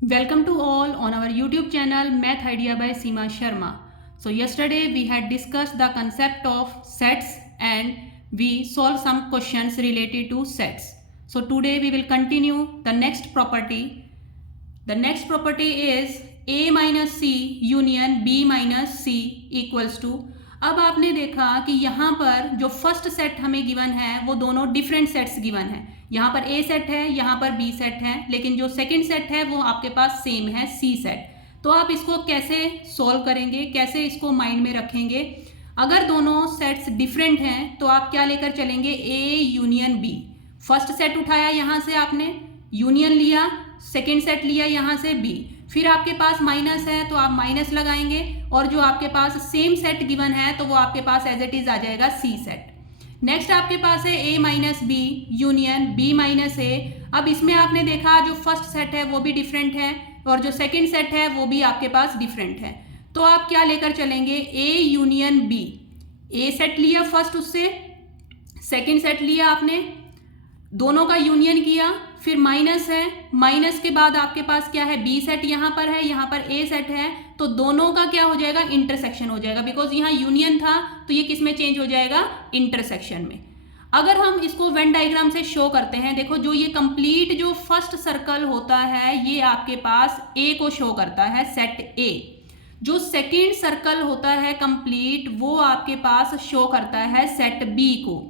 Welcome to all on our YouTube channel Math Idea by Seema Sharma. So yesterday we had discussed the concept of sets and we solved some questions related to sets. So today we will continue the next property. The next property is A minus C union B minus C equals to। अब आपने देखा कि यहाँ पर जो first set हमें given है वो दोनों डिफरेंट सेट्स गिवन है। यहाँ पर ए सेट है, यहाँ पर बी सेट है, लेकिन जो सेकंड सेट है वो आपके पास सेम है सी सेट। तो आप इसको कैसे सॉल्व करेंगे, कैसे इसको माइंड में रखेंगे? अगर दोनों सेट्स डिफरेंट हैं तो आप क्या लेकर चलेंगे? A union B. First set उठाया यहाँ से आपने, यूनियन लिया, सेकेंड सेट लिया यहाँ से बी, फिर आपके पास माइनस है तो आप माइनस लगाएंगे और जो आपके पास सेम सेट गिवन है तो वो आपके पास एज इट इज आ जाएगा सी सेट। नेक्स्ट आपके पास है A minus B union B minus A. अब इसमें आपने देखा जो फर्स्ट सेट है वो भी डिफरेंट है और जो सेकंड सेट है वो भी आपके पास डिफरेंट है। तो आप क्या लेकर चलेंगे? A union B. A set लिया फर्स्ट, उससे सेकंड सेट लिया आपने, दोनों का यूनियन किया, फिर माइनस है, माइनस के बाद आपके पास क्या है? बी सेट यहाँ पर है, यहाँ पर ए सेट है, तो दोनों का क्या हो जाएगा? इंटरसेक्शन हो जाएगा। बिकॉज यहाँ यूनियन था तो ये किस में चेंज हो जाएगा? इंटरसेक्शन में। अगर हम इसको वेन डायग्राम से शो करते हैं, देखो जो ये कंप्लीट जो फर्स्ट सर्कल होता है ये आपके पास ए को शो करता है, सेट ए। जो सेकेंड सर्कल होता है कंप्लीट वो आपके पास शो करता है सेट बी को।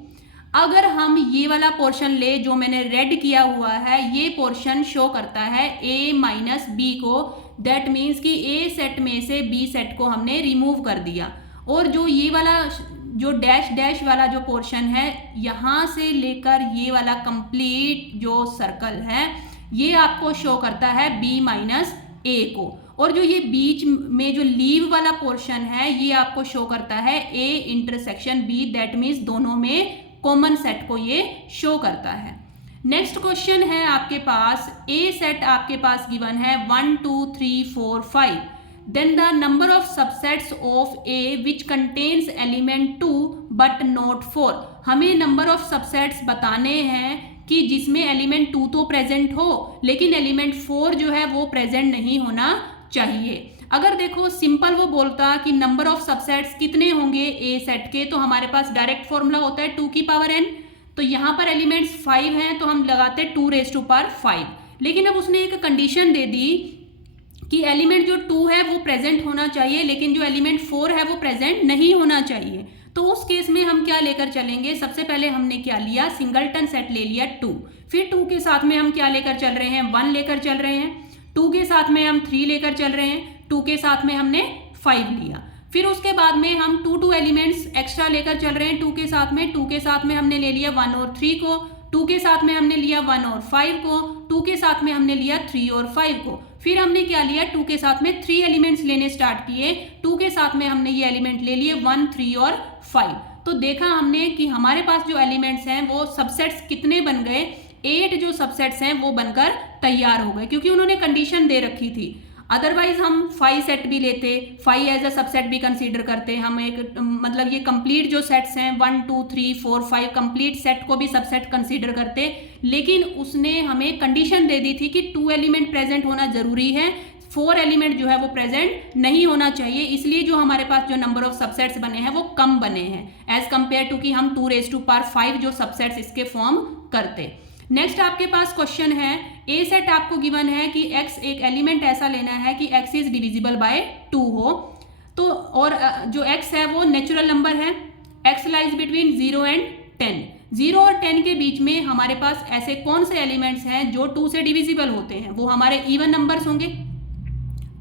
अगर हम ये वाला पोर्शन ले जो मैंने रेड किया हुआ है, ये पोर्शन शो करता है ए माइनस बी को। दैट मीन्स कि ए सेट में से बी सेट को हमने रिमूव कर दिया। और जो ये वाला जो डैश डैश वाला जो पोर्शन है यहाँ से लेकर ये वाला कंप्लीट जो सर्कल है ये आपको शो करता है बी माइनस ए को। और जो ये बीच में जो लीव वाला पोर्शन है ये आपको शो करता है A intersection B. That means दोनों में कॉमन सेट को ये शो करता है। नेक्स्ट क्वेश्चन है आपके पास, ए सेट आपके पास गिवन है 1 2 3 4 5। Then the number of subsets of A which contains element 2 but not 4। हमें नंबर ऑफ सबसेट्स बताने हैं कि जिसमें एलिमेंट 2 तो प्रेजेंट हो लेकिन एलिमेंट 4 जो है वो प्रेजेंट नहीं होना चाहिए। अगर देखो सिंपल वो बोलता कि नंबर ऑफ सबसेट्स कितने होंगे ए सेट के, तो हमारे पास डायरेक्ट फॉर्मूला होता है 2 की पावर n। तो यहाँ पर एलिमेंट्स 5 हैं तो हम लगाते 2 रेज़ टू पावर 5। लेकिन अब उसने एक कंडीशन दे दी कि एलिमेंट जो 2 है वो प्रेजेंट होना चाहिए लेकिन जो एलिमेंट 4 है वो प्रेजेंट नहीं होना चाहिए। तो उस केस में हम क्या लेकर चलेंगे? सबसे पहले हमने क्या लिया? सिंगलटन सेट ले लिया 2। फिर 2 के साथ में हम क्या लेकर चल रहे हैं? 1 लेकर चल रहे हैं। 2 के साथ में हम 3 लेकर चल रहे हैं। 2 के साथ में हमने 5 लिया। फिर उसके बाद में हम 2 एलिमेंट्स एक्स्ट्रा लेकर चल रहे हैं 2 के साथ में। 2 के साथ में हमने ले लिया 1 और 3 को, 2 के साथ में हमने लिया 1 और 5 को, 2 के साथ में हमने लिया 3 और 5 को। फिर हमने क्या लिया? 2 के साथ में 3 एलिमेंट्स लेने स्टार्ट किए। 2 के साथ में हमने ये एलिमेंट ले लिए 1 3 और 5। तो देखा हमने कि हमारे पास जो एलिमेंट्स हैं वो सबसेट्स कितने बन गए? 8 जो सबसेट्स हैं वो बनकर तैयार हो गए, क्योंकि उन्होंने कंडीशन दे रखी थी। अदरवाइज हम 5 सेट भी लेते, 5 एज अ सबसेट भी कंसीडर करते। हम एक मतलब ये कंप्लीट जो सेट्स हैं 1 2 3 4 5 कंप्लीट सेट को भी सबसेट कंसीडर करते। लेकिन उसने हमें कंडीशन दे दी थी कि 2 एलिमेंट प्रेजेंट होना जरूरी है, 4 एलिमेंट जो है वो प्रेजेंट नहीं होना चाहिए। इसलिए जो हमारे पास जो नंबर ऑफ सबसेट्स बने हैं वो कम बने हैं एज कंपेयर टू कि हम 2 रेज़ टू पावर 5 जो सबसेट्स इसके फॉर्म करते। नेक्स्ट आपके पास क्वेश्चन है, ए सेट आपको गिवन है कि x एक एलिमेंट ऐसा लेना है कि x इज डिविजिबल बाय 2 हो। तो और जो x है वो नेचुरल नंबर है, x लाइज बिटवीन 0 एंड 10। 0 और 10 के बीच में हमारे पास ऐसे कौन से एलिमेंट्स हैं जो 2 से डिविजिबल होते हैं? वो हमारे इवन नंबर्स होंगे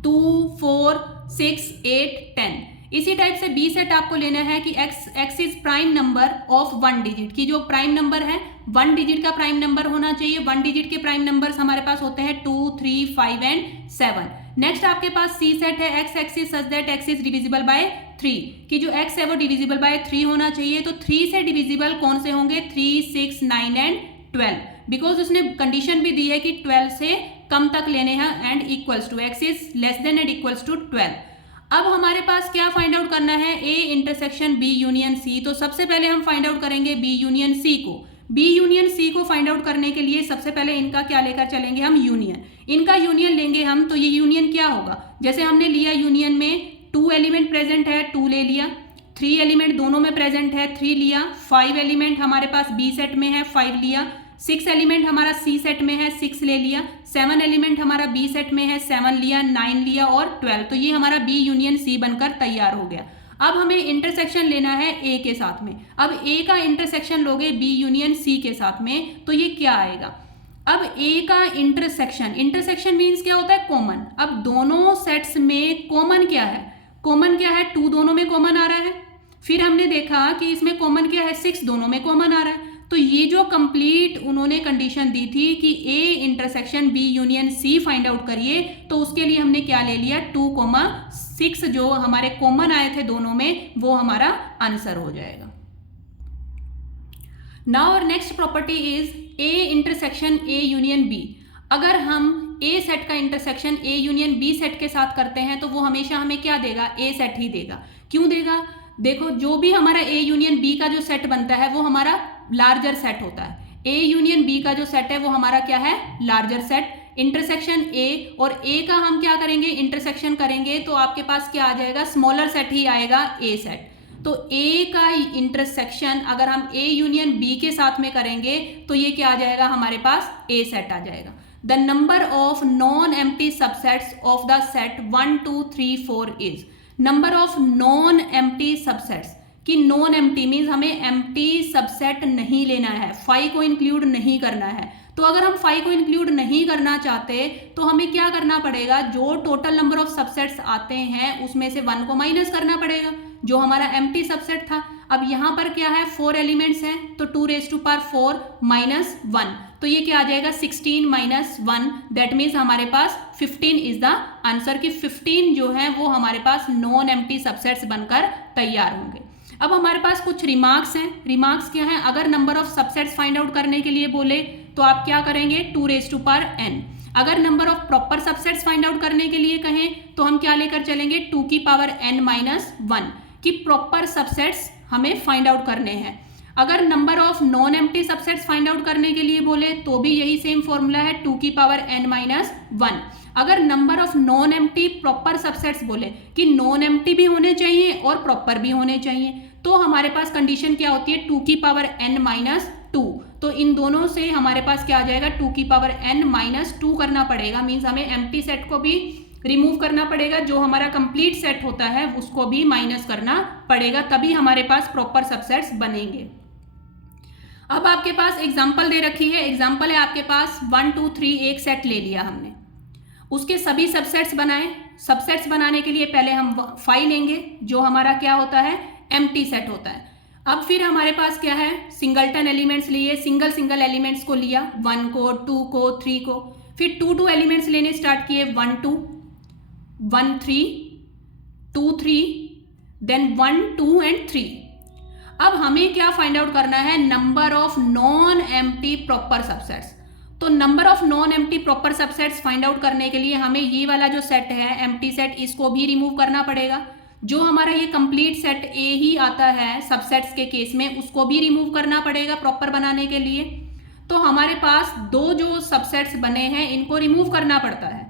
2 4 6 8 10। इसी टाइप से बी सेट आपको लेना है कि x is prime number of 1 digit, की जो प्राइम नंबर है 1 डिजिट का प्राइम नंबर होना चाहिए। 1 डिजिट के प्राइम नंबर्स हमारे पास होते हैं 2 3 5 एंड 7। नेक्स्ट आपके पास सी सेट है, x axis such that x is divisible bye 3, कि जो x है वो डिविजिबल बाय 3 होना चाहिए। तो 3 से डिविजिबल कौन से होंगे? 3 6 9 एंड 12। बिकॉज उसने कंडीशन भी दी है कि 12 से कम तक लेने हैं and equals to x is less than and equals to 12। अब हमारे पास क्या फाइंड आउट करना है? A intersection B union C. तो सबसे पहले हम फाइंड आउट करेंगे बी यूनियन सी को। बी यूनियन सी को फाइंड आउट करने के लिए सबसे पहले इनका क्या लेकर चलेंगे हम, यूनियन। इनका यूनियन लेंगे हम, तो ये यूनियन क्या होगा, जैसे हमने लिया यूनियन में 2 एलिमेंट प्रेजेंट है 2 ले लिया, 3 एलिमेंट दोनों में प्रेजेंट है 3 लिया, 5 एलिमेंट हमारे पास बी सेट में है 5 लिया, 6 एलिमेंट हमारा सी सेट में है 6 ले लिया, 7 एलिमेंट हमारा बी सेट में है 7 लिया, 9 लिया और 12। तो ये हमारा बी यूनियन सी बनकर तैयार हो गया। अब हमें इंटरसेक्शन लेना है ए के साथ में। अब ए का इंटरसेक्शन लोगे बी यूनियन सी के साथ में, तो ये क्या आएगा, अब ए का इंटरसेक्शन, इंटरसेक्शन मीन्स क्या होता है, कॉमन। अब दोनों सेट्स में कॉमन क्या है, कॉमन क्या है, 2 दोनों में कॉमन आ रहा है। फिर हमने देखा कि इसमें कॉमन क्या है, 6 दोनों में कॉमन आ रहा है। तो ये जो कंप्लीट उन्होंने कंडीशन दी थी कि A intersection B union C find out करिए, तो उसके लिए हमने क्या ले लिया, 2,6 जो हमारे कॉमन आए थे दोनों में, वो हमारा आंसर हो जाएगा। नाउ और next property is A intersection A union B. अगर हम ए सेट का intersection A union B set के साथ करते हैं तो वो हमेशा हमें क्या देगा, ए सेट ही देगा। क्यों देगा, देखो जो भी हमारा ए यूनियन बी का जो सेट बनता है वो हमारा लार्जर सेट होता है। ए यूनियन बी का जो सेट है वो हमारा क्या है, लार्जर सेट। इंटरसेक्शन ए और ए का हम क्या करेंगे, इंटरसेक्शन करेंगे तो आपके पास क्या आ जाएगा, स्मॉलर सेट ही आएगा, ए सेट। तो ए का इंटरसेक्शन अगर हम ए यूनियन बी के साथ में करेंगे तो ये क्या आ जाएगा, हमारे पास ए सेट आ जाएगा। The number of non empty subsets of the set 1 2 3 4 is, number of non empty subsets, कि नॉन एम्प्टी मीन्स हमें एम्प्टी सबसेट नहीं लेना है, 5 को इंक्लूड नहीं करना है। तो अगर हम 5 को इंक्लूड नहीं करना चाहते तो हमें क्या करना पड़ेगा, जो टोटल नंबर ऑफ सबसेट्स आते हैं उसमें से 1 को माइनस करना पड़ेगा, जो हमारा एम्प्टी सबसेट था। अब यहाँ पर क्या है, 4 एलिमेंट्स हैं, तो 2 raised to power 4 माइनस 1, तो ये क्या आ जाएगा, 16 माइनस 1, दैट मीन्स हमारे पास 15 इज द आंसर, कि 15 जो है वो हमारे पास नॉन एम्प्टी सबसेट्स बनकर तैयार होंगे। अब हमारे पास कुछ रिमार्क्स हैं। रिमार्क्स क्या हैं, अगर number of subsets find out करने के लिए बोले तो आप क्या करेंगे, 2 raised to power n। अगर number of proper subsets find out करने के लिए कहें तो हम क्या लेकर चलेंगे, 2 की पावर n माइनस 1, कि प्रॉपर सबसेट्स हमें फाइंड आउट करने हैं। अगर number of non empty subsets find out करने के लिए बोले तो भी यही सेम फॉर्मूला है, 2 की पावर n माइनस 1। अगर number of non empty proper subsets बोले कि नॉन एम्प्टी भी होने चाहिए और प्रॉपर भी होने चाहिए, तो हमारे पास कंडीशन क्या होती है, 2 की पावर n माइनस 2। तो इन दोनों से हमारे पास क्या आ जाएगा, 2 की पावर n माइनस 2 करना पड़ेगा, मीन्स हमें एम्प्टी सेट को भी रिमूव करना पड़ेगा, जो हमारा कंप्लीट सेट होता है उसको भी माइनस करना पड़ेगा, तभी हमारे पास प्रॉपर सबसेट्स बनेंगे। अब आपके पास एग्जाम्पल दे रखी है, एग्जाम्पल है आपके पास 1 2 3, एक सेट ले लिया हमने, उसके सभी सबसेट्स बनाए। सबसेट्स बनाने के लिए पहले हम 5 लेंगे, जो हमारा क्या होता है, एम्प्टी सेट होता है। अब फिर हमारे पास क्या है, सिंगलटन एलिमेंट्स लिए, सिंगल एलिमेंट्स को लिया, 1 को 2 को 3 को, फिर 2 एलिमेंट्स लेने स्टार्ट किए, 1 2 1 3 2 3, देन 1 2 एंड 3। अब हमें क्या फाइंड आउट करना है, number of non empty proper subsets. तो number of non empty proper subsets find out करने के लिए हमें ये वाला जो सेट है एम्प्टी सेट, इसको भी रिमूव करना पड़ेगा। जो हमारा ये कंप्लीट सेट ए ही आता है सबसेट्स के केस में, उसको भी रिमूव करना पड़ेगा प्रॉपर बनाने के लिए। तो हमारे पास 2 जो सबसेट्स बने हैं इनको रिमूव करना पड़ता है,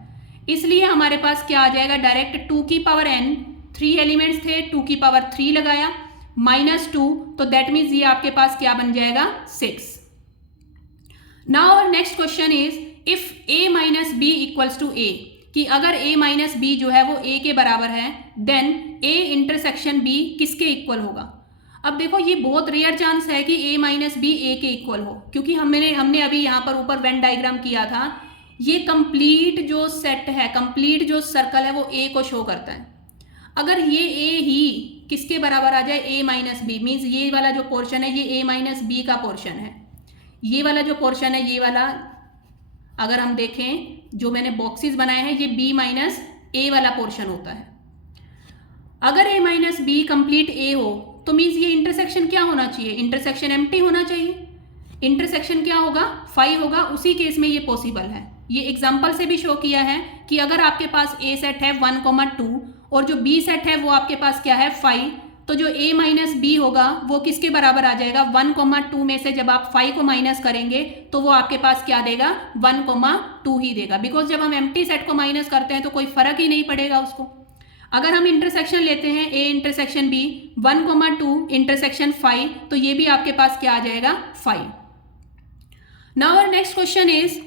इसलिए हमारे पास क्या आ जाएगा, डायरेक्ट 2 की पावर n, 3 एलिमेंट्स थे, 2 की पावर 3 लगाया माइनस 2, तो दैट मीन्स ये आपके पास क्या बन जाएगा, 6। Now our next question is if a minus B equals to a, कि अगर a माइनस बी जो है वो a के बराबर है, देन a इंटरसेक्शन b किसके इक्वल होगा। अब देखो ये बहुत रेयर चांस है कि a माइनस बी a के इक्वल हो, क्योंकि हमने अभी यहाँ पर ऊपर वेन डायग्राम किया था, ये कंप्लीट जो सेट है, कंप्लीट जो सर्कल है वो a को शो करता है। अगर ये a ही किसके बराबर आ जाए, a माइनस बी, मीन्स ये वाला जो पोर्शन है ये a माइनस बी का पोर्शन है, ये वाला जो पोर्शन है, ये वाला अगर हम देखें जो मैंने बॉक्सेस बनाए हैं, ये b माइनस a वाला पोर्शन होता है। अगर a minus B complete a हो तो मीन्स ये इंटरसेक्शन क्या होना चाहिए, इंटरसेक्शन एम्प्टी होना चाहिए। इंटरसेक्शन क्या होगा, 5 होगा, उसी केस में ये पॉसिबल है। ये एग्जाम्पल से भी शो किया है कि अगर आपके पास a सेट है 1, 2 और जो b सेट है वो आपके पास क्या है 5, तो जो a माइनस बी होगा वो किसके बराबर आ जाएगा, 1,2 में से जब आप 5 को माइनस करेंगे तो वो आपके पास क्या देगा, 1,2 ही देगा, बिकॉज जब हम एम्प्टी सेट को माइनस करते हैं तो कोई फर्क ही नहीं पड़ेगा उसको। अगर हम इंटरसेक्शन लेते हैं a इंटरसेक्शन b, 1,2 इंटरसेक्शन 5, तो ये भी आपके पास क्या आ जाएगा, 5। Now our next question is,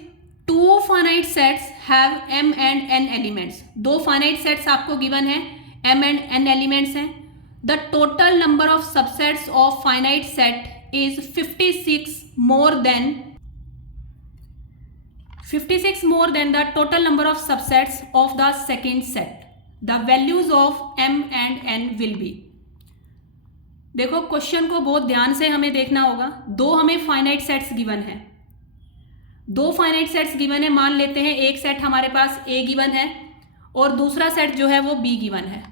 two finite sets have m and n elements. दो फाइनाइट सेट्स आपको गिवन है, m एंड n एलिमेंट्स हैं। The total number of subsets of finite set is 56 more than the total number of subsets of the second set. The values of m and n will be। देखो question को बहुत ध्यान से हमें देखना होगा। दो हमें फाइनाइट सेट्स गिवन है, दो फाइनाइट सेट्स गिवन है। मान लेते हैं एक सेट हमारे पास a गिवन है और दूसरा सेट जो है वो b गिवन है।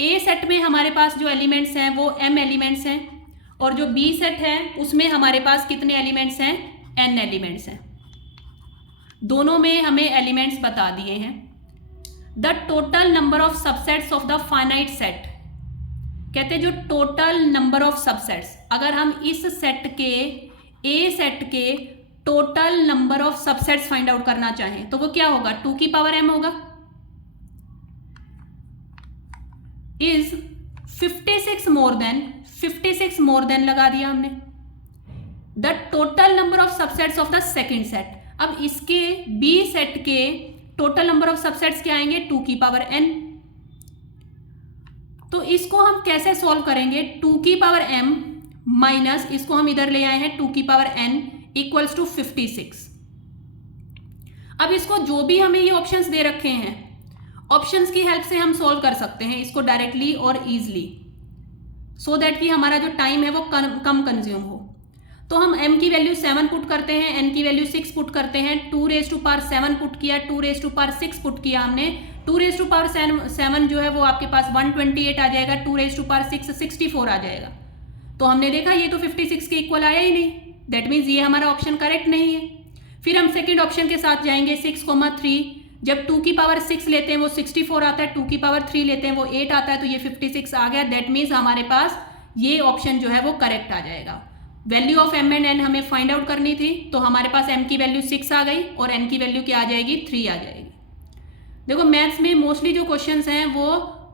a सेट में हमारे पास जो एलिमेंट्स हैं वो m एलिमेंट्स हैं और जो b सेट है उसमें हमारे पास कितने एलिमेंट्स हैं, n एलिमेंट्स हैं। दोनों में हमें एलिमेंट्स बता दिए हैं। The total number of subsets of the finite set, कहते हैं जो टोटल नंबर ऑफ सबसेट्स, अगर हम इस सेट के ए सेट के total number of subsets find out करना चाहें तो वो क्या होगा, 2 की पावर m होगा, इज 56 मोर देन लगा दिया हमने the total number of subsets of the second set. अब इसके बी सेट के टोटल नंबर ऑफ सबसेट्स क्या आएंगे, 2 की पावर n। तो इसको हम कैसे सॉल्व करेंगे, 2 की पावर m माइनस इसको हम इधर ले आए हैं 2 की पावर n इक्वल्स टू 56। अब इसको जो भी हमें ये ऑप्शंस दे रखे हैं, ऑप्शंस की हेल्प से हम सॉल्व कर सकते हैं इसको डायरेक्टली और इजीली, सो दैट कि हमारा जो टाइम है वो कम कंज्यूम हो। तो हम m की वैल्यू 7 पुट करते हैं, n की वैल्यू 6 पुट करते हैं, 2 रेज टू पावर 7 पुट किया, 2 रेज टू पावर 6 पुट किया हमने, 2 रेज टू पावर 7 जो है वो आपके पास 128 आ जाएगा, 2 रेज टू पावर 6 64 आ जाएगा। तो हमने देखा ये तो 56 के इक्वल आया ही नहीं, दैट मीन्स ये हमारा ऑप्शन करेक्ट नहीं है। फिर हम सेकेंड ऑप्शन के साथ जाएंगे, 6,3, जब 2 की पावर 6 लेते हैं वो 64 आता है, 2 की पावर 3 लेते हैं वो 8 आता है, तो ये 56 आ गया। दैट मीन्स हमारे पास ये ऑप्शन जो है वो करेक्ट आ जाएगा। Value of m and n हमें फाइंड आउट करनी थी, तो हमारे पास m की वैल्यू 6 आ गई और n की वैल्यू क्या आ जाएगी, 3 आ जाएगी। देखो मैथ्स में मोस्टली जो क्वेश्चंस हैं वो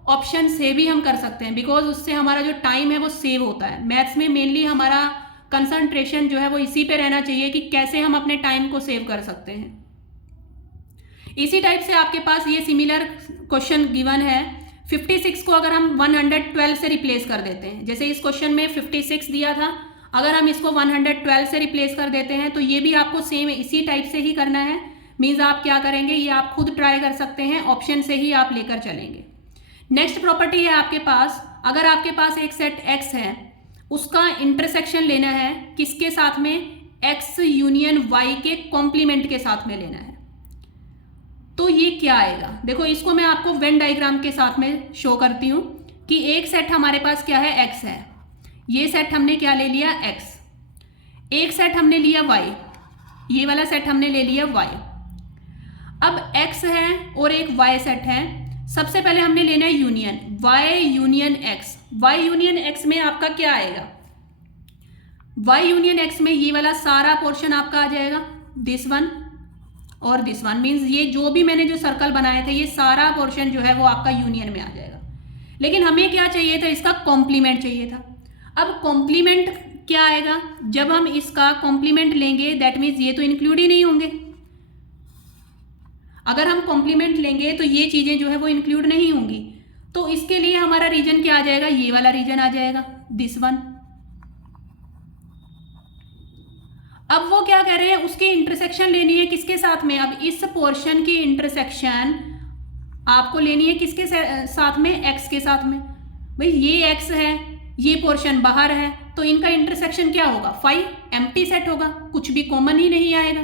ऑप्शन से भी हम कर सकते हैं, बिकॉज उससे हमारा जो टाइम है वो सेव होता है। मैथ्स में मेनली हमारा कंसंट्रेशन जो है वो इसी पे रहना चाहिए कि कैसे हम अपने टाइम को सेव कर सकते हैं। इसी टाइप से आपके पास ये सिमिलर क्वेश्चन गिवन है, 56 को अगर हम 112 से रिप्लेस कर देते हैं, जैसे इस क्वेश्चन में 56 दिया था, अगर हम इसको 112 से रिप्लेस कर देते हैं तो ये भी आपको सेम इसी टाइप से ही करना है। मीन्स आप क्या करेंगे, ये आप खुद ट्राई कर सकते हैं, ऑप्शन से ही आप लेकर चलेंगे। नेक्स्ट प्रॉपर्टी है आपके पास, अगर आपके पास एक सेट x है, उसका इंटरसेक्शन लेना है किसके साथ में, x यूनियन y के कॉम्प्लीमेंट के साथ में लेना है। तो ये क्या आएगा, देखो इसको मैं आपको वेन डायग्राम के साथ में शो करती हूँ कि एक सेट हमारे पास क्या है, x है, ये सेट हमने क्या ले लिया, x, एक सेट हमने लिया y, ये वाला सेट हमने ले लिया y। अब x है और एक y सेट है, सबसे पहले हमने लेना है union, y union x। y union x में आपका क्या आएगा, y यूनियन x में ये वाला सारा पोर्शन आपका आ जाएगा, दिस वन और दिस वन, मीन्स ये जो भी मैंने जो सर्कल बनाए थे ये सारा पोर्शन जो है वो आपका यूनियन में आ जाएगा। लेकिन हमें क्या चाहिए था, इसका कॉम्प्लीमेंट चाहिए था। अब कॉम्प्लीमेंट क्या आएगा, जब हम इसका कॉम्प्लीमेंट लेंगे दैट मीन्स ये तो इंक्लूड ही नहीं होंगे। अगर हम कॉम्प्लीमेंट लेंगे तो ये चीज़ें जो है वो इंक्लूड नहीं होंगी, तो इसके लिए हमारा रीजन क्या आ जाएगा, ये वाला रीजन आ जाएगा, दिस वन। अब वो क्या कह रहे हैं, उसकी इंटरसेक्शन लेनी है किसके साथ में, अब इस पोर्शन की इंटरसेक्शन आपको लेनी है किसके साथ में, x के साथ में। भाई ये x है, ये पोर्शन बाहर है, तो इनका इंटरसेक्शन क्या होगा, 5, एम्प्टी सेट होगा, कुछ भी कॉमन ही नहीं आएगा।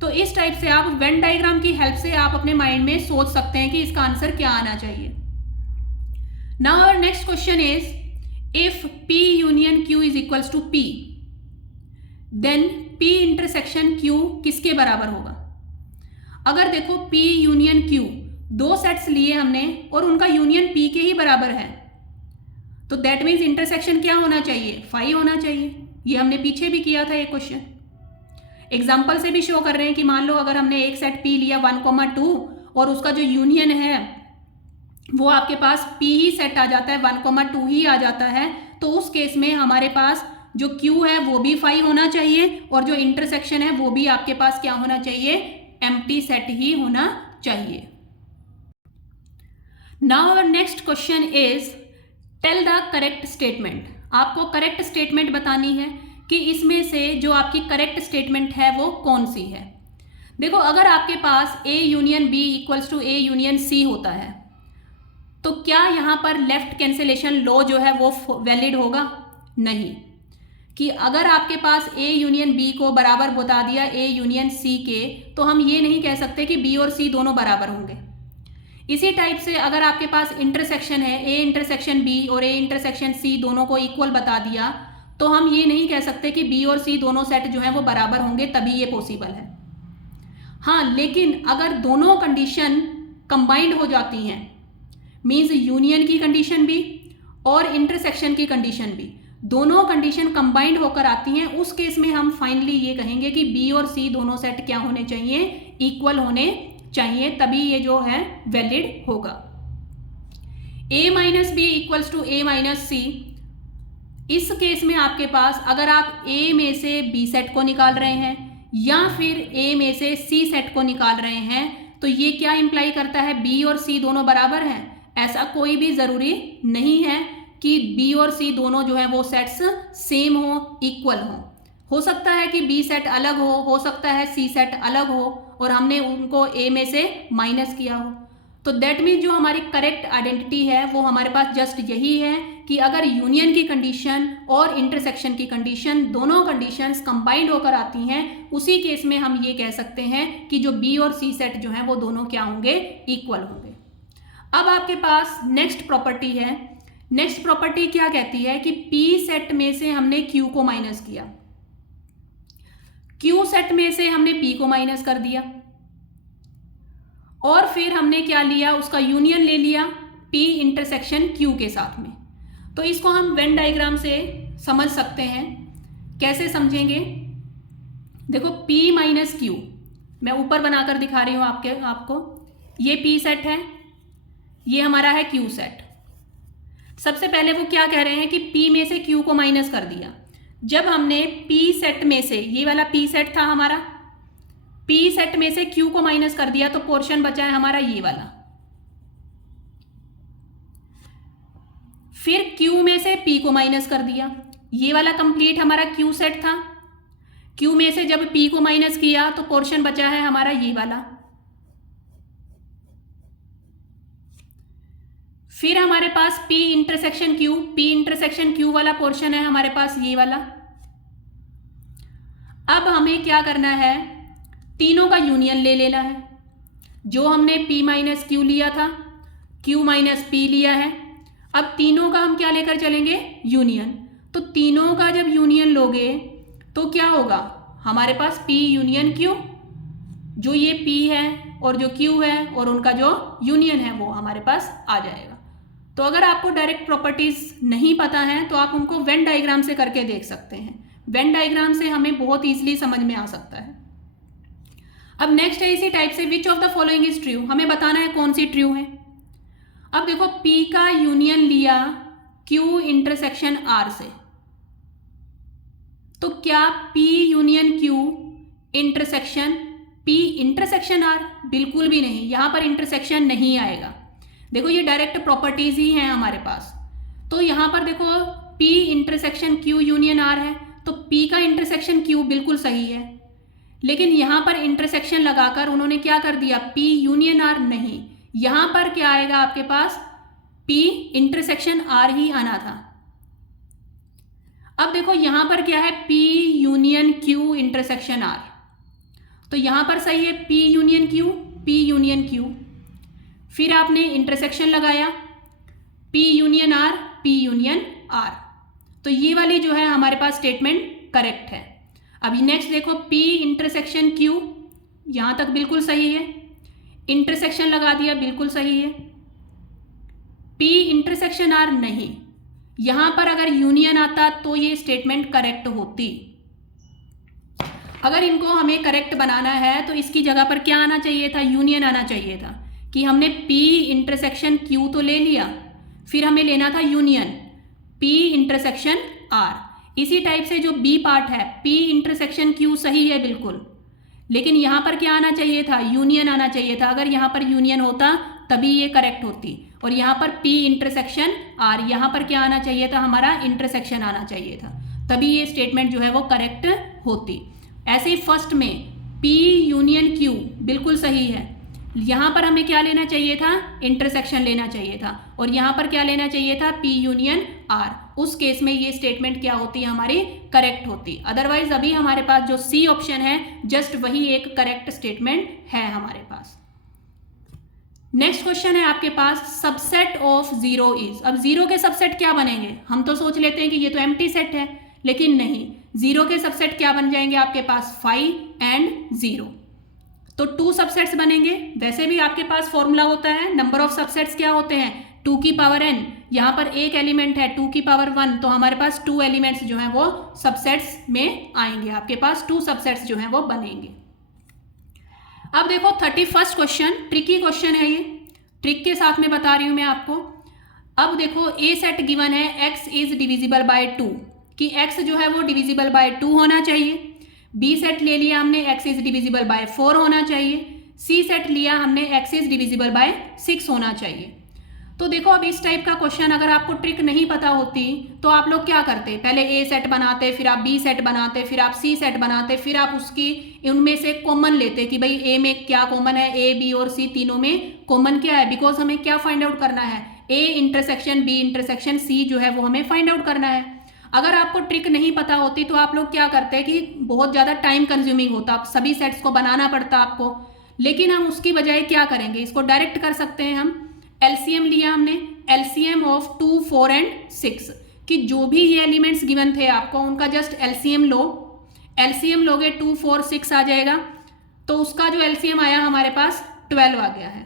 तो इस टाइप से आप वेन डायग्राम की हेल्प से आप अपने माइंड में सोच सकते हैं कि इसका आंसर क्या आना चाहिए। Now our next question is, if P union Q is equals to P, then P intersection Q किसके बराबर होगा। अगर देखो P यूनियन Q दो सेट्स लिए हमने और उनका यूनियन P के ही बराबर है, तो दैट मीन्स इंटरसेक्शन क्या होना चाहिए, 5 होना चाहिए। ये हमने पीछे भी किया था ये क्वेश्चन। एग्जाम्पल से भी शो कर रहे हैं कि मान लो अगर हमने एक सेट P लिया 1,2 और उसका जो यूनियन है वो आपके पास P ही सेट आ जाता है, 1,2 ही आ जाता है, तो उस केस में हमारे पास जो Q है वो भी 5 होना चाहिए और जो इंटरसेक्शन है वो भी आपके पास क्या होना चाहिए, एम्प्टी सेट ही होना चाहिए। Now our next question is tell the correct statement. आपको करेक्ट स्टेटमेंट बतानी है कि इसमें से जो आपकी करेक्ट स्टेटमेंट है वो कौन सी है। देखो, अगर आपके पास A union B equals to A union C होता है तो क्या यहाँ पर लेफ्ट कैंसिलेशन लॉ जो है वो वैलिड होगा? नहीं। कि अगर आपके पास A यूनियन B को बराबर बता दिया A यूनियन C के, तो हम ये नहीं कह सकते कि B और C दोनों बराबर होंगे। इसी टाइप से अगर आपके पास इंटरसेक्शन है, A इंटरसेक्शन B और A इंटरसेक्शन C दोनों को इक्वल बता दिया, तो हम ये नहीं कह सकते कि B और C दोनों सेट जो हैं वो बराबर होंगे, तभी ये पॉसिबल है। हाँ, लेकिन अगर दोनों कंडीशन कंबाइंड हो जाती हैं, मीन्स यूनियन की कंडीशन भी और इंटरसेक्शन की कंडीशन भी, दोनों कंडीशन कंबाइंड होकर आती हैं, उस केस में हम फाइनली ये कहेंगे कि B और C दोनों सेट क्या होने चाहिए, इक्वल होने चाहिए, तभी ये जो है वैलिड होगा। A minus B equals to A minus C, इस केस में आपके पास अगर आप A में से B सेट को निकाल रहे हैं या फिर A में से C सेट को निकाल रहे हैं, तो ये क्या इंप्लाई करता है, B और C दोनों बराबर हैं? ऐसा कोई भी ज़रूरी नहीं है कि B और C दोनों जो है वो सेट्स सेम हो, इक्वल हो सकता है कि B सेट अलग हो सकता है C सेट अलग हो और हमने उनको A में से माइनस किया हो। तो दैट मीन जो हमारी करेक्ट आइडेंटिटी है वो हमारे पास जस्ट यही है कि अगर यूनियन की कंडीशन और इंटरसेक्शन की कंडीशन दोनों कंडीशंस कंबाइंड होकर आती हैं, उसी केस में हम ये कह सकते हैं कि जो B और C सेट जो हैं वो दोनों क्या होंगे, इक्वल होंगे। अब आपके पास नेक्स्ट प्रॉपर्टी है। नेक्स्ट प्रॉपर्टी क्या कहती है कि P सेट में से हमने Q को माइनस किया, Q सेट में से हमने P को माइनस कर दिया और फिर हमने क्या लिया, उसका यूनियन ले लिया P इंटरसेक्शन Q के साथ में। तो इसको हम वेन डायग्राम से समझ सकते हैं। कैसे समझेंगे? देखो, P माइनस Q मैं ऊपर बनाकर दिखा रही हूँ आपको। ये P सेट है, ये हमारा है Q सेट। सबसे पहले वो क्या कह रहे हैं कि P में से Q को माइनस कर दिया। जब हमने P सेट में से, ये वाला P सेट था हमारा, P सेट में से Q को माइनस कर दिया तो पोर्शन बचा है हमारा ये वाला। फिर Q में से P को माइनस कर दिया, ये वाला कंप्लीट हमारा Q सेट था। Q में से जब P को माइनस किया तो पोर्शन बचा है हमारा ये वाला। फिर हमारे पास P इंटरसेक्शन Q वाला पोर्शन है हमारे पास ये वाला। अब हमें क्या करना है, तीनों का यूनियन ले लेना है। जो हमने P माइनस Q लिया था, Q माइनस P लिया है, अब तीनों का हम क्या लेकर चलेंगे, यूनियन। तो तीनों का जब यूनियन लोगे तो क्या होगा, हमारे पास P यूनियन Q, जो ये P है और जो Q है और उनका जो यूनियन है वो हमारे पास आ जाएगा। तो अगर आपको डायरेक्ट प्रॉपर्टीज नहीं पता है तो आप उनको वेन डायग्राम से करके देख सकते हैं। वेन डायग्राम से हमें बहुत ईजिली समझ में आ सकता है। अब नेक्स्ट है इसी टाइप से, which of the following is true, हमें बताना है कौन सी ट्रू है। अब देखो, P का यूनियन लिया Q इंटरसेक्शन R से, तो क्या P union Q intersection P intersection R? बिल्कुल भी नहीं, यहां पर इंटरसेक्शन नहीं आएगा। देखो, ये डायरेक्ट प्रॉपर्टीज ही हैं हमारे पास। तो यहाँ पर देखो P intersection Q union R है, तो P का इंटरसेक्शन Q बिल्कुल सही है, लेकिन यहाँ पर इंटरसेक्शन लगाकर उन्होंने क्या कर दिया, P यूनियन R नहीं, यहाँ पर क्या आएगा आपके पास, P इंटरसेक्शन R ही आना था। अब देखो यहाँ पर क्या है, P union Q intersection R, तो यहाँ पर सही है P union Q, P union Q। फिर आपने इंटरसेक्शन लगाया P union R, P union R, तो ये वाली जो है हमारे पास स्टेटमेंट करेक्ट है। अभी नेक्स्ट देखो, P इंटरसेक्शन Q, यहाँ तक बिल्कुल सही है। इंटरसेक्शन लगा दिया, बिल्कुल सही है। P इंटरसेक्शन R नहीं, यहां पर अगर यूनियन आता तो ये स्टेटमेंट करेक्ट होती। अगर इनको हमें करेक्ट बनाना है तो इसकी जगह पर क्या आना चाहिए था, यूनियन आना चाहिए था। कि हमने P इंटरसेक्शन Q तो ले लिया, फिर हमें लेना था यूनियन P इंटरसेक्शन R। इसी टाइप से जो B पार्ट है, P इंटरसेक्शन Q सही है बिल्कुल, लेकिन यहाँ पर क्या आना चाहिए था, यूनियन आना चाहिए था। अगर यहाँ पर यूनियन होता तभी ये करेक्ट होती, और यहाँ पर P इंटरसेक्शन R, यहाँ पर क्या आना चाहिए था, हमारा इंटरसेक्शन आना चाहिए था, तभी ये स्टेटमेंट जो है वो करेक्ट होती। ऐसे ही फर्स्ट में P यूनियन Q बिल्कुल सही है, यहाँ पर हमें क्या लेना चाहिए था, इंटरसेक्शन लेना चाहिए था, और यहाँ पर क्या लेना चाहिए था, P यूनियन R। उस केस में ये स्टेटमेंट क्या होती है, हमारी करेक्ट होती। अदरवाइज अभी हमारे पास जो C ऑप्शन है जस्ट वही एक करेक्ट स्टेटमेंट है हमारे पास। नेक्स्ट क्वेश्चन है आपके पास, सबसेट ऑफ जीरो इज। अब जीरो के सबसेट क्या बनेंगे, हम तो सोच लेते हैं कि ये तो एम्प्टी सेट है, लेकिन नहीं, जीरो के सबसेट क्या बन जाएंगे आपके पास, 5 एंड 0। तो 2 सबसेट्स बनेंगे। वैसे भी आपके पास फॉर्मूला होता है, नंबर ऑफ सबसेट्स क्या होते हैं, 2 की पावर n। यहाँ पर एक एलिमेंट है 2 की पावर 1, तो हमारे पास 2 एलिमेंट्स जो हैं वो सबसेट्स में आएंगे, आपके पास 2 सबसेट्स जो हैं वो बनेंगे। अब देखो 31st क्वेश्चन, ट्रिकी क्वेश्चन है ये, ट्रिक के साथ में बता रही हूँ मैं आपको। अब देखो ए सेट गिवन है x इज डिविजिबल बाय 2, कि x जो है वो डिविजिबल बाय 2 होना चाहिए। बी सेट ले लिया हमने, x इज डिविजिबल बाय 4 होना चाहिए। सी सेट लिया हमने, x इज डिविजिबल बाय 6 होना चाहिए। तो देखो अब इस टाइप का क्वेश्चन अगर आपको ट्रिक नहीं पता होती तो आप लोग क्या करते, पहले ए सेट बनाते, फिर आप बी सेट बनाते, फिर आप सी सेट बनाते, फिर आप उसकी उनमें से कॉमन लेते कि भाई ए में क्या कॉमन है, ए बी और सी तीनों में कॉमन क्या है, बिकॉज हमें क्या फाइंड आउट करना है, A intersection B intersection C जो है वो हमें फाइंड आउट करना है। अगर आपको ट्रिक नहीं पता होती तो आप लोग क्या करते हैं कि बहुत ज़्यादा टाइम कंज्यूमिंग होता, सभी सेट्स को बनाना पड़ता आपको, लेकिन हम उसकी बजाय क्या करेंगे, इसको डायरेक्ट कर सकते हैं हम। एलसीएम लिया हमने, एलसीएम ऑफ 2, 4 एंड 6, कि जो भी ये एलिमेंट्स गिवन थे आपको उनका जस्ट एलसीएम लो। एलसीएम लोगे 2, 4, 6 आ जाएगा, तो उसका जो एलसीएम आया हमारे पास 12 आ गया है।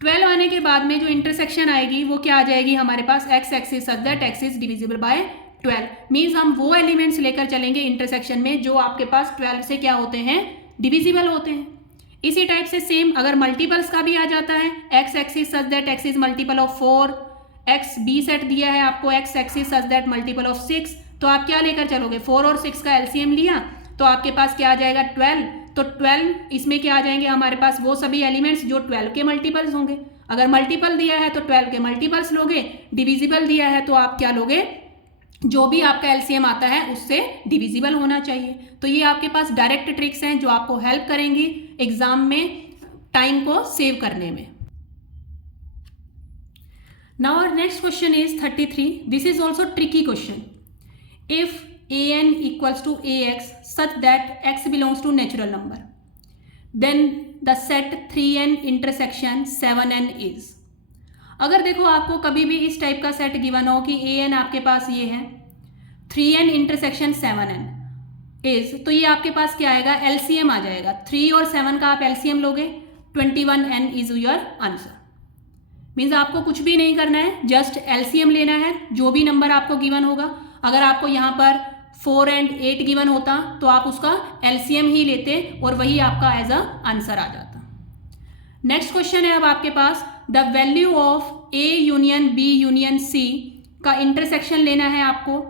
12 आने के बाद में जो इंटरसेक्शन आएगी वो क्या आ जाएगी हमारे पास, X axis such that x is divisible by 12। Means हम वो एलिमेंट्स लेकर चलेंगे इंटरसेक्शन में जो आपके पास 12 से क्या होते हैं, डिविजिबल होते हैं। इसी टाइप से सेम अगर मल्टीपल्स का भी आ जाता है, x axis such that x is multiple of 4, x B set दिया है आपको x axis such that multiple of 6, तो आप क्या लेकर चलोगे, 4 और 6 का एलसीएम लिया तो आपके पास क्या आ जाएगा 12। तो 12 इसमें क्या आ जाएंगे हमारे पास, वो सभी एलिमेंट्स जो 12 के मल्टीपल्स होंगे। अगर मल्टीपल दिया है तो 12 के मल्टीपल्स लोगे, डिविजिबल दिया है तो आप क्या लोगे, जो भी आपका एलसीएम आता है उससे डिविजिबल होना चाहिए। तो ये आपके पास डायरेक्ट ट्रिक्स हैं जो आपको हेल्प करेंगी एग्जाम में टाइम को सेव करने में। Now our next question is 33। This is also tricky question. If an equals to ax such that x belongs to natural number, then the set 3n intersection 7n is। अगर देखो आपको कभी भी इस type का set given हो कि an आपके पास ये है, 3n इंटरसेक्शन 7n इज, तो ये आपके पास क्या आएगा, एलसीएम आ जाएगा। 3 और 7 का आप एलसीएम लोगे, 21n is your answer. Means आपको कुछ भी नहीं करना है, जस्ट एलसीएम लेना है जो भी नंबर आपको गिवन होगा। अगर आपको यहाँ पर 4 एंड 8 गिवन होता तो आप उसका एलसीएम ही लेते और वही आपका एज अ आंसर आ जाता। नेक्स्ट क्वेश्चन है अब आपके पास, the value of A union B union C का इंटरसेक्शन लेना है आपको।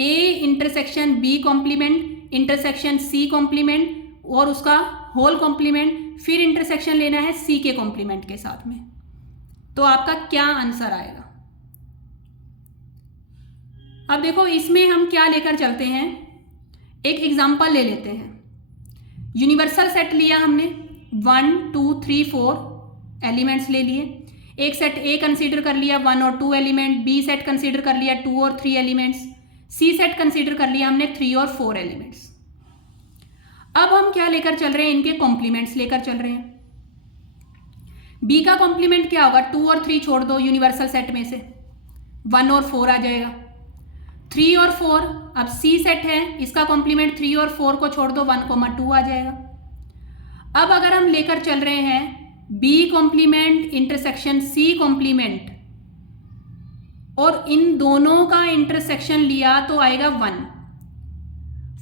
A intersection B complement, intersection C complement और उसका होल कॉम्प्लीमेंट, फिर इंटरसेक्शन लेना है सी के कॉम्प्लीमेंट के साथ में। तो आपका क्या आंसर आएगा। अब देखो इसमें हम क्या लेकर चलते हैं, एक एग्जांपल ले लेते हैं। यूनिवर्सल सेट लिया हमने, 1, 2, 3, 4 एलिमेंट्स ले लिए। एक सेट ए कंसीडर कर लिया 1 और 2 एलिमेंट, बी सेट कंसीडर कर लिया 2 और 3 एलिमेंट्स, सी सेट कंसीडर कर लिया हमने 3 और 4 एलिमेंट्स। अब हम क्या लेकर चल रहे हैं, इनके कॉम्प्लीमेंट्स लेकर चल रहे हैं। बी का कॉम्प्लीमेंट क्या होगा, 2 और 3 छोड़ दो यूनिवर्सल सेट में से, 1 और 4 आ जाएगा। 3 और 4, अब सी सेट है, इसका कॉम्प्लीमेंट 3 और 4 को छोड़ दो, 1, 2 आ जाएगा। अब अगर हम लेकर चल रहे हैं B complement intersection C complement और इन दोनों का इंटरसेक्शन लिया तो आएगा 1।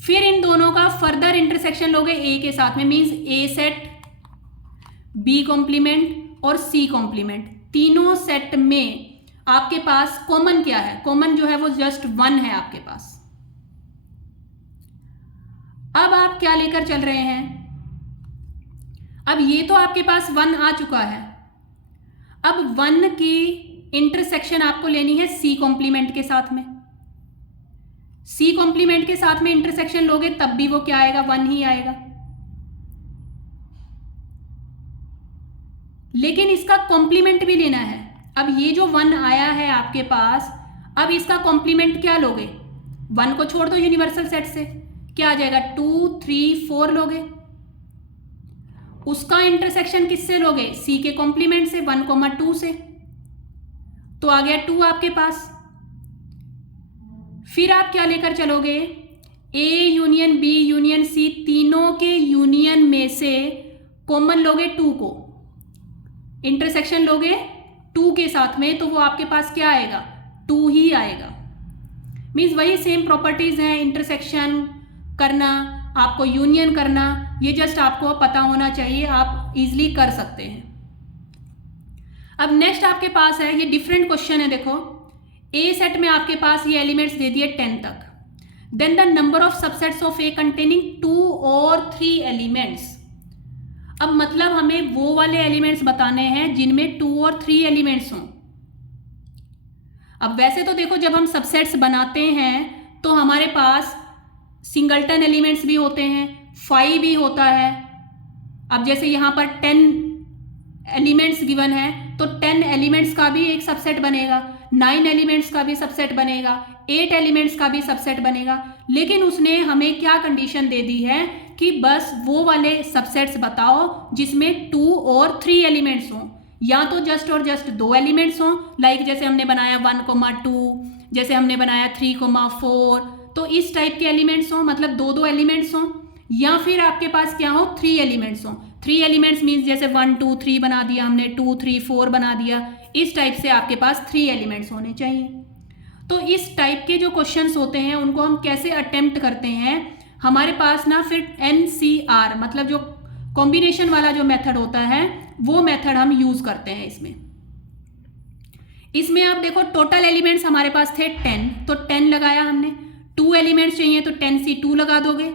फिर इन दोनों का फर्दर इंटरसेक्शन लोगे ए के साथ में, मींस ए सेट बी कॉम्प्लीमेंट और सी कॉम्प्लीमेंट, तीनों सेट में आपके पास कॉमन क्या है? कॉमन जो है वो जस्ट 1 है आपके पास। अब आप क्या लेकर चल रहे हैं? अब ये तो आपके पास 1 आ चुका है, अब 1 की इंटरसेक्शन आपको लेनी है सी कॉम्प्लीमेंट के साथ में। सी कॉम्प्लीमेंट के साथ में इंटरसेक्शन लोगे तब भी वो क्या आएगा? 1 ही आएगा। लेकिन इसका कॉम्प्लीमेंट भी लेना है। अब ये जो 1 आया है आपके पास, अब इसका कॉम्प्लीमेंट क्या लोगे? 1 को छोड़ दो यूनिवर्सल सेट से, क्या आ जाएगा? 2 3 4 लोगे। उसका इंटरसेक्शन किससे लोगे? सी के कॉम्प्लीमेंट से, 1 2 से, तो आ गया 2 आपके पास। फिर आप क्या लेकर चलोगे? A union B union C, तीनों के यूनियन में से कॉमन लोगे 2 को, इंटरसेक्शन लोगे 2 के साथ में, तो वो आपके पास क्या आएगा? 2 ही आएगा। मीन्स वही सेम प्रॉपर्टीज हैं, इंटरसेक्शन करना, आपको यूनियन करना, ये जस्ट आपको पता होना चाहिए, आप इजीली कर सकते हैं। अब नेक्स्ट आपके पास है, ये डिफरेंट क्वेश्चन है। देखो ए सेट में आपके पास ये एलिमेंट्स दे दिए 10 तक, then the number of subsets of A containing 2 और 3 एलिमेंट्स। अब मतलब हमें वो वाले एलिमेंट्स बताने हैं जिनमें 2 और 3 एलिमेंट्स हों। अब वैसे तो देखो जब हम सबसेट्स बनाते हैं तो हमारे पास सिंगलटन एलिमेंट्स भी होते हैं, 5 भी होता है। अब जैसे यहाँ पर 10 एलिमेंट्स गिवन है तो 10 एलिमेंट्स का भी एक सबसेट बनेगा, 9 एलिमेंट्स का भी सबसेट बनेगा, 8 एलिमेंट्स का भी सबसेट बनेगा। लेकिन उसने हमें क्या कंडीशन दे दी है कि बस वो वाले सबसेट्स बताओ जिसमें 2 और 3 एलिमेंट्स हों, या तो जस्ट और जस्ट 2 एलिमेंट्स हों, लाइक जैसे हमने बनाया 1,2, जैसे हमने बनाया 3,4, तो इस टाइप के एलिमेंट्स हों, मतलब 2 एलिमेंट्स हों, या फिर आपके पास क्या हो? 3 एलिमेंट्स हों। 3 एलिमेंट्स मीन्स जैसे 1 2 3 बना दिया हमने, 2 3 4 बना दिया, इस टाइप से आपके पास 3 एलिमेंट्स होने चाहिए। तो इस टाइप के जो क्वेश्चंस होते हैं उनको हम कैसे अटेम्प्ट करते हैं? हमारे पास ना फिर NCR मतलब जो कॉम्बिनेशन वाला जो मेथड होता है वो मेथड हम यूज करते हैं इसमें आप देखो टोटल एलिमेंट्स हमारे पास थे 10, तो 10 लगाया हमने। 2 एलिमेंट्स चाहिए तो 10C2 लगा दोगे।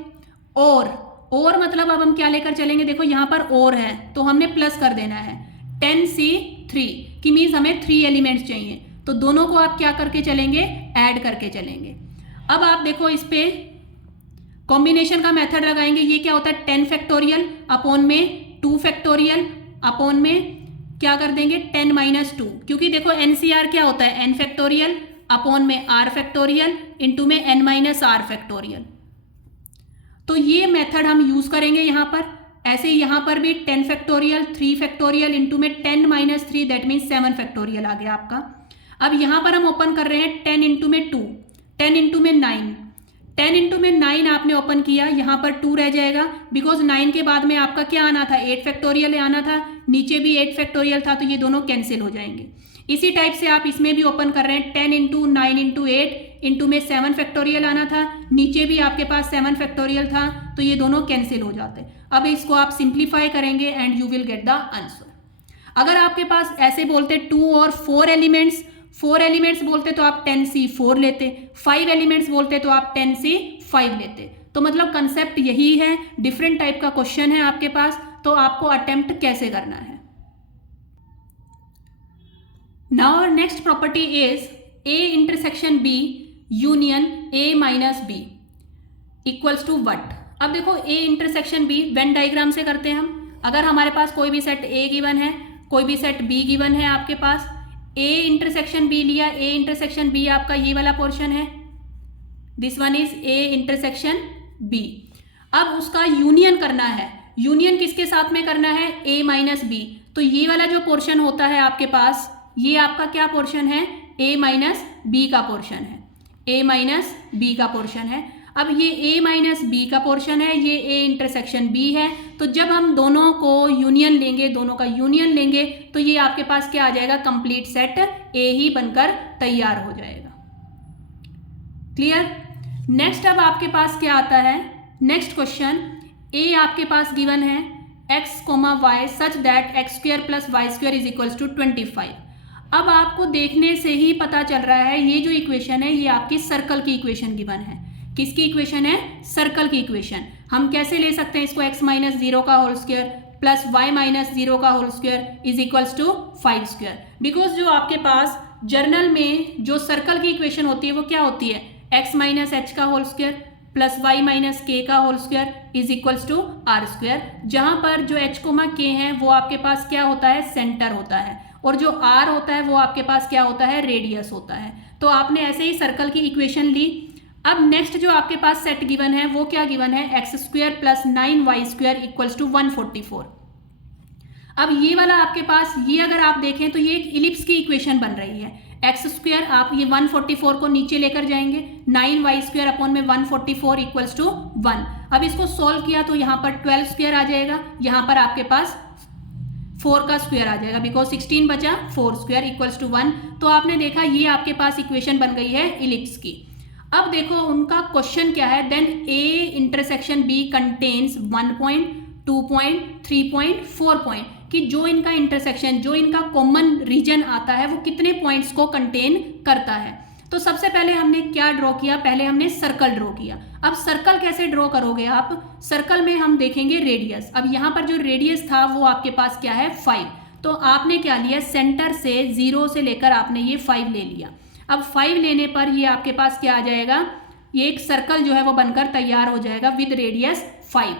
और मतलब अब हम क्या लेकर चलेंगे? देखो यहाँ पर और है तो हमने प्लस कर देना है, 10C3 की मीन्स हमें 3 एलिमेंट्स चाहिए, तो दोनों को आप क्या करके चलेंगे? ऐड करके चलेंगे। अब आप देखो इस पे कॉम्बिनेशन का मेथड लगाएंगे। ये क्या होता है? 10 फैक्टोरियल अपॉन में 2 फैक्टोरियल अपॉन में क्या कर देंगे? 10 - 2, क्योंकि देखो NCR क्या होता है? n फैक्टोरियल अपॉन में r फैक्टोरियल इंटू में n - r फैक्टोरियल। तो ये मेथड हम यूज करेंगे यहाँ पर। ऐसे यहाँ पर भी 10 फैक्टोरियल 3 फैक्टोरियल इंटू में 10 - 3 दैट मीन्स 7 फैक्टोरियल आ गया आपका। अब यहाँ पर हम ओपन कर रहे हैं 10 इंटू में 2, 10 इंटू में 9, 10 इंटू में 9 आपने ओपन किया, यहाँ पर 2 रह जाएगा बिकॉज 9 के बाद में आपका क्या आना था? 8 फैक्टोरियल आना था, नीचे भी 8 फैक्टोरियल था, तो ये दोनों कैंसिल हो जाएंगे। इसी टाइप से आप इसमें भी ओपन कर रहे हैं 10 इंटू 9 इंटू 8 इंटू में 7 फैक्टोरियल आना था, नीचे भी आपके पास 7 फैक्टोरियल था, तो ये दोनों कैंसिल हो जाते। अब इसको आप सिंप्लीफाई करेंगे and you will get the answer. अगर आपके पास ऐसे बोलते 2 और 4 एलिमेंट्स, 4 एलिमेंट्स बोलते तो आप 10C4 लेते, 5 एलिमेंट्स बोलते तो आप 10C5 लेते। तो मतलब कंसेप्ट यही है, डिफरेंट टाइप का क्वेश्चन है आपके पास, तो आपको अटेम्प्ट कैसे करना है। Now our next property is A intersection B union A minus B equals to what? अब देखो A intersection B Venn diagram से करते हैं हम। अगर हमारे पास कोई भी सेट A गिवन है, कोई भी सेट B गिवन है, आपके पास A इंटरसेक्शन B लिया, A इंटरसेक्शन B आपका ये वाला पोर्शन है, this one is A intersection B। अब उसका यूनियन करना है। यूनियन किसके साथ में करना है? A minus B। तो ये वाला जो पोर्शन होता है आपके पास, ये आपका क्या पोर्शन है? A माइनस B का पोर्शन है, A माइनस B का पोर्शन है। अब ये a माइनस बी का पोर्शन है, ये a इंटरसेक्शन b है, तो जब हम दोनों को यूनियन लेंगे, दोनों का यूनियन लेंगे, तो ये आपके पास क्या आ जाएगा, कंप्लीट सेट a ही बनकर तैयार हो जाएगा। क्लियर। नेक्स्ट अब आपके पास क्या आता है, नेक्स्ट क्वेश्चन, a आपके पास गिवन है x, y such that x square plus y square is equals to 25। अब आपको देखने से ही पता चल रहा है ये जो इक्वेशन है ये आपकी सर्कल की इक्वेशन गिवन है। किसकी इक्वेशन है, सर्कल की इक्वेशन। हम कैसे ले सकते हैं इसको, x माइनस 0 का whole square plus y minus 0 का whole square is equals to 5 square. Because जो आपके पास जर्नल में जो सर्कल की इक्वेशन होती है वो क्या होती है, x माइनस एच का whole square plus y minus K का whole square is equals to R square, जहां पर जो h कोमा के है वो आपके पास क्या होता है, सेंटर होता है, और जो r होता है वो आपके पास क्या होता है, रेडियस होता है। तो आपने ऐसे ही सर्कल की इक्वेशन ली। अब नेक्स्ट जो आपके पास सेट गिवन है वो क्या गिवन है, x square plus 9y square equals to 144। अब ये वाला आपके पास, ये अगर आप देखें तो ये एक इलिप्स की इक्वेशन बन रही है। एक्स स्क्वायर आप ये 144 को नीचे लेकर जाएंगे, 9y स्क्वायर अपॉन में 144 इक्वल्स टू 1। अब इसको सॉल्व किया तो यहाँ पर 12 स्क्वायर आ जाएगा, यहाँ पर आपके पास 4 का स्क्वायर आ जाएगा, बिकॉज 16 बचा, 4 स्क्वायर इक्वल्स टू 1। तो आपने देखा ये आपके पास इक्वेशन बन गई है इलिप्स की। अब देखो उनका क्वेश्चन क्या है, then A intersection B contains 1 point, 2 point, 3 point, 4 point, कि जो इनका इंटरसेक्शन, जो इनका कॉमन रीजन आता है वो कितने पॉइंट्स को कंटेन करता है। तो सबसे पहले हमने क्या ड्रॉ किया, पहले हमने सर्कल ड्रॉ किया। अब सर्कल कैसे ड्रॉ करोगे आप, सर्कल में हम देखेंगे रेडियस। अब यहाँ पर जो रेडियस था वो आपके पास क्या है, 5। तो आपने क्या लिया, सेंटर से 0 से लेकर आपने ये 5 ले लिया। अब 5 लेने पर ये आपके पास क्या आ जाएगा, ये एक सर्कल जो है वो बनकर तैयार हो जाएगा विद रेडियस 5।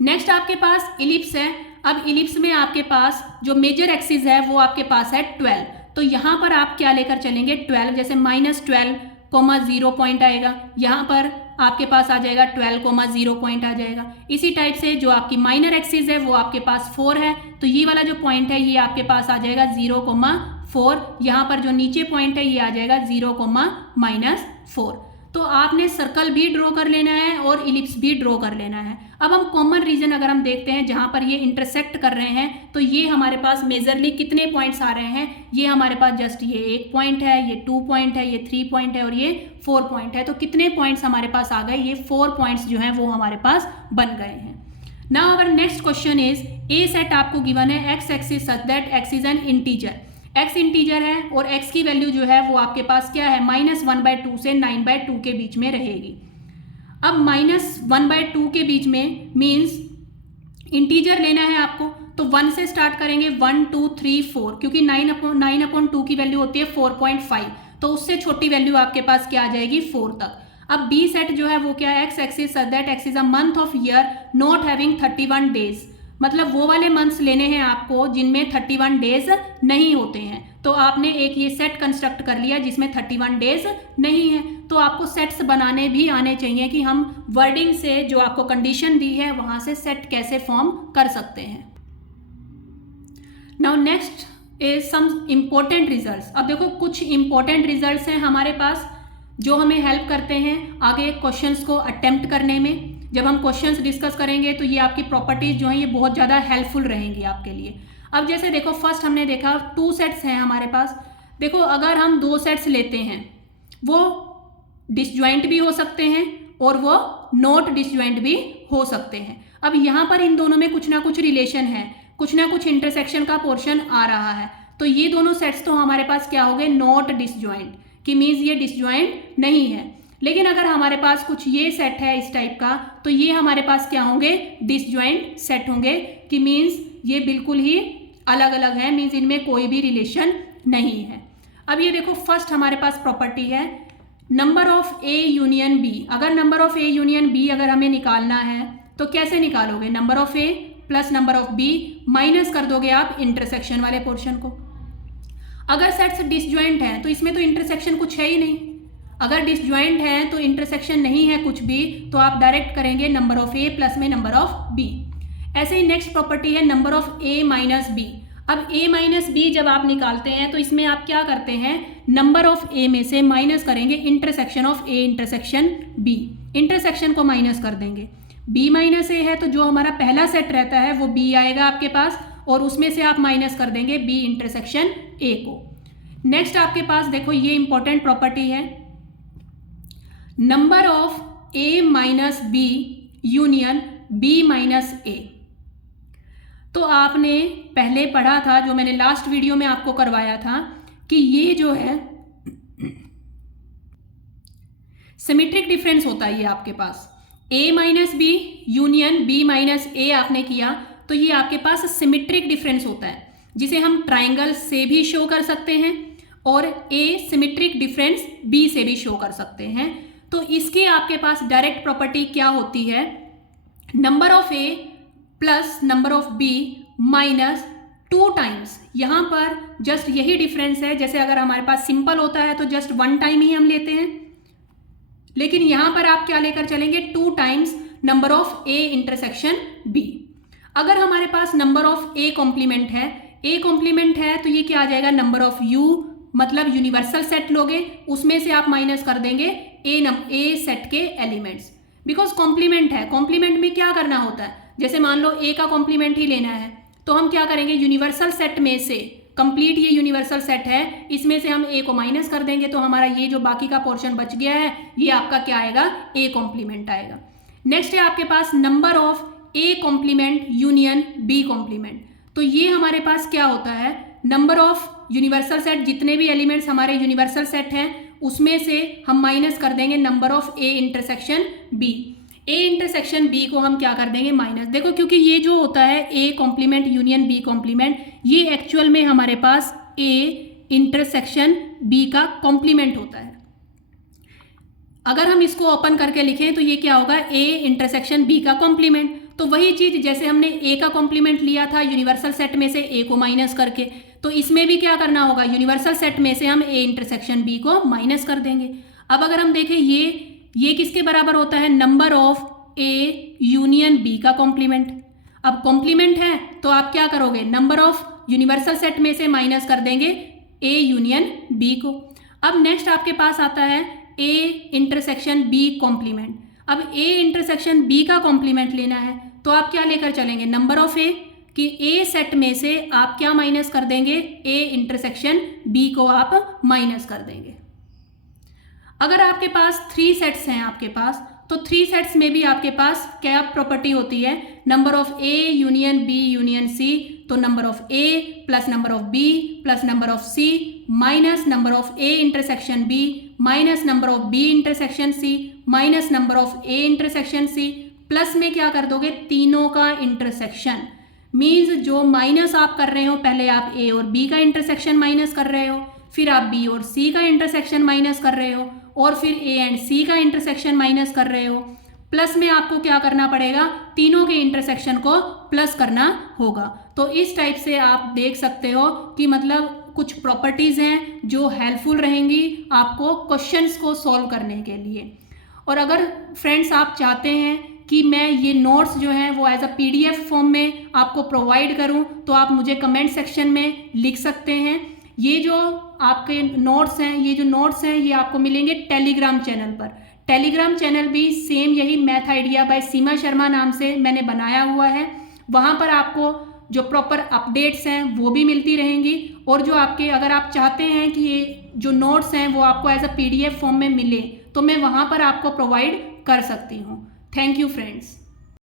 नेक्स्ट आपके पास इलिप्स है। अब इलिप्स में आपके पास जो मेजर एक्सिस है वो आपके पास है 12। तो यहाँ पर आप क्या लेकर चलेंगे, 12, जैसे -12, 0 पॉइंट आएगा, यहाँ पर आपके पास आ जाएगा 12, 0 पॉइंट आ जाएगा। इसी टाइप से जो आपकी माइनर एक्सिस है वो आपके पास 4 है, तो ये वाला जो पॉइंट है ये आपके पास आ जाएगा 0,4। यहाँ पर जो नीचे पॉइंट है ये आ जाएगा 0,-4। तो आपने सर्कल भी ड्रॉ कर लेना है और इलिप्स भी ड्रॉ कर लेना है। अब हम कॉमन रीजन अगर हम देखते हैं जहाँ पर ये इंटरसेक्ट कर रहे हैं, तो ये हमारे पास मेजरली कितने पॉइंट्स आ रहे हैं, ये हमारे पास जस्ट ये 1 पॉइंट है, ये 2 पॉइंट है, ये 3 पॉइंट है और ये 4 पॉइंट है। तो कितने पॉइंट्स हमारे पास आ गए, ये 4 पॉइंट्स जो हैं वो हमारे पास बन गए हैं। Now our next question is, A set आपको गिवन है x axis such that x is an integer. x integer है और x की वैल्यू जो है वो आपके पास क्या है, -1/2 से 9/2 के बीच में रहेगी। अब -1/2 के बीच में मीन्स इंटीजर लेना है आपको, तो 1 से स्टार्ट करेंगे, 1 2 3 4, क्योंकि 9/2 की वैल्यू होती है 4.5, तो उससे छोटी वैल्यू आपके पास क्या आ जाएगी, 4 तक। अब बी सेट जो है वो क्या है, x axis such that x is a month of year not having 31 days, मतलब वो वाले मंथ्स लेने हैं आपको जिनमें 31 डेज नहीं होते हैं। तो आपने एक ये सेट कंस्ट्रक्ट कर लिया जिसमें 31 डेज नहीं है। तो आपको सेट्स बनाने भी आने चाहिए कि हम वर्डिंग से जो आपको कंडीशन दी है वहां से सेट कैसे फॉर्म कर सकते हैं। Now next is some important results. अब देखो कुछ इम्पोर्टेंट रिजल्ट्स हैं हमारे पास जो हमें हेल्प करते हैं आगे क्वेश्चंस को अटेम्प्ट करने में। जब हम क्वेश्चंस डिस्कस करेंगे तो ये आपकी प्रॉपर्टीज जो हैं ये बहुत ज़्यादा हेल्पफुल रहेंगी आपके लिए। अब जैसे देखो फर्स्ट हमने देखा 2 सेट्स हैं हमारे पास। देखो अगर हम 2 सेट्स लेते हैं वो डिसजॉइंट भी हो सकते हैं और वो नॉट डिसजॉइंट भी हो सकते हैं। अब यहाँ पर इन दोनों में कुछ ना कुछ रिलेशन है, कुछ ना कुछ इंटरसेक्शन का पोर्शन आ रहा है। तो ये दोनों सेट्स तो हमारे पास क्या हो गए, नॉट डिसजॉइंट, कि मीन्स ये डिसजॉइंट नहीं है। लेकिन अगर हमारे पास कुछ ये सेट है इस टाइप का, तो ये हमारे पास क्या होंगे, डिसजॉइंट सेट होंगे, कि मीन्स ये बिल्कुल ही अलग अलग है, मीन्स इनमें कोई भी रिलेशन नहीं है। अब ये देखो फर्स्ट हमारे पास प्रॉपर्टी है number of A union B. अगर number of A union B अगर हमें निकालना है तो कैसे निकालोगे, number of A plus number of B minus कर दोगे आप इंटरसेक्शन वाले पोर्शन को। अगर सेट्स डिसजॉइंट हैं तो इसमें तो इंटरसेक्शन कुछ है ही नहीं। अगर डिसजॉइंट है तो इंटरसेक्शन नहीं है कुछ भी, तो आप डायरेक्ट करेंगे नंबर ऑफ ए प्लस में नंबर ऑफ बी। ऐसे ही नेक्स्ट प्रॉपर्टी है number of A minus B. अब a माइनस बी जब आप निकालते हैं तो इसमें आप क्या करते हैं, नंबर ऑफ a में से माइनस करेंगे intersection of a intersection b, intersection को माइनस कर देंगे। b माइनस a है तो जो हमारा पहला सेट रहता है वो b आएगा आपके पास, और उसमें से आप माइनस कर देंगे b इंटरसेक्शन a को। नेक्स्ट आपके पास देखो ये इंपॉर्टेंट प्रॉपर्टी है, number of a minus b union b minus a। तो आपने पहले पढ़ा था, जो मैंने लास्ट वीडियो में आपको करवाया था, कि ये जो है सिमेट्रिक डिफरेंस होता है। ये आपके पास a minus B union b minus a आपने किया तो ये आपके पास सिमेट्रिक डिफरेंस होता है, जिसे हम ट्राइंगल से भी शो कर सकते हैं और a सिमेट्रिक डिफरेंस b से भी शो कर सकते हैं। तो इसके आपके पास डायरेक्ट प्रॉपर्टी क्या होती है, number of a plus number of b minus 2 times. यहाँ पर जस्ट यही डिफरेंस है, जैसे अगर हमारे पास सिंपल होता है तो जस्ट 1 टाइम ही हम लेते हैं, लेकिन यहाँ पर आप क्या लेकर चलेंगे, 2 times number of a intersection b। अगर हमारे पास नंबर ऑफ a कॉम्प्लीमेंट है तो ये क्या आ जाएगा, नंबर ऑफ u, मतलब यूनिवर्सल सेट लोगे, उसमें से आप माइनस कर देंगे a सेट के एलिमेंट्स, बिकॉज कॉम्प्लीमेंट है। कॉम्प्लीमेंट में क्या करना होता है, जैसे मान लो a का कॉम्प्लीमेंट ही लेना है तो हम क्या करेंगे, यूनिवर्सल सेट में से, कंप्लीट ये यूनिवर्सल सेट है, इसमें से हम a को माइनस कर देंगे तो हमारा ये जो बाकी का पोर्शन बच गया है ये आपका क्या आएगा, a कॉम्प्लीमेंट आएगा। नेक्स्ट है आपके पास number of a complement union b complement. तो ये हमारे पास क्या होता है, नंबर ऑफ यूनिवर्सल सेट, जितने भी एलिमेंट्स हमारे यूनिवर्सल सेट हैं उसमें से हम माइनस कर देंगे number of a intersection b। a intersection b को हम क्या कर देंगे, माइनस। देखो क्योंकि ये जो होता है a complement union b complement, ये एक्चुअल में हमारे पास a इंटरसेक्शन b का कॉम्प्लीमेंट होता है। अगर हम इसको ओपन करके लिखें तो ये क्या होगा, a इंटरसेक्शन b का कॉम्प्लीमेंट। तो वही चीज जैसे हमने a का कॉम्प्लीमेंट लिया था यूनिवर्सल सेट में से a को माइनस करके, तो इसमें भी क्या करना होगा, यूनिवर्सल सेट में से हम a इंटरसेक्शन b को माइनस कर देंगे। अब अगर हम देखें ये किसके बराबर होता है, number of a union b का कॉम्प्लीमेंट। अब कॉम्प्लीमेंट है तो आप क्या करोगे, नंबर ऑफ यूनिवर्सल सेट में से माइनस कर देंगे a यूनियन b को। अब नेक्स्ट आपके पास आता है a इंटरसेक्शन b कॉम्प्लीमेंट। अब a इंटरसेक्शन b का कॉम्प्लीमेंट लेना है तो आप क्या लेकर चलेंगे, नंबर ऑफ a, कि a सेट में से आप क्या माइनस कर देंगे, a इंटरसेक्शन b को आप माइनस कर देंगे। अगर आपके पास 3 सेट्स हैं आपके पास, तो 3 सेट्स में भी आपके पास क्या प्रॉपर्टी होती है, number of a union b union c। तो number of a plus number of b plus number of c minus number of a intersection b minus number of b intersection c minus number of a intersection c, plus में क्या कर दोगे, तीनों का intersection. Means जो minus आप कर रहे हो, पहले आप a और b का इंटरसेक्शन माइनस कर रहे हो, फिर आप b और c का इंटरसेक्शन माइनस कर रहे हो, और फिर a एंड c का इंटरसेक्शन माइनस कर रहे हो। प्लस में आपको क्या करना पड़ेगा, तीनों के इंटरसेक्शन को प्लस करना होगा। तो इस टाइप से आप देख सकते हो कि मतलब कुछ प्रॉपर्टीज़ हैं जो हेल्पफुल रहेंगी आपको क्वेश्चंस को सॉल्व करने के लिए। और अगर फ्रेंड्स आप चाहते हैं कि मैं ये नोट्स जो हैं वो एज अ PDF फॉर्म में आपको प्रोवाइड करूं तो आप मुझे कमेंट सेक्शन में लिख सकते हैं। ये जो आपके नोट्स हैं ये आपको मिलेंगे टेलीग्राम चैनल पर। टेलीग्राम चैनल भी सेम यही मैथ आइडिया बाय सीमा शर्मा नाम से मैंने बनाया हुआ है। वहाँ पर आपको जो प्रॉपर अपडेट्स हैं वो भी मिलती रहेंगी, और जो आपके अगर आप चाहते हैं कि ये जो नोट्स हैं वो आपको एज अ PDF फॉर्म में मिले तो मैं वहाँ पर आपको प्रोवाइड कर सकती हूँ। Thank you friends.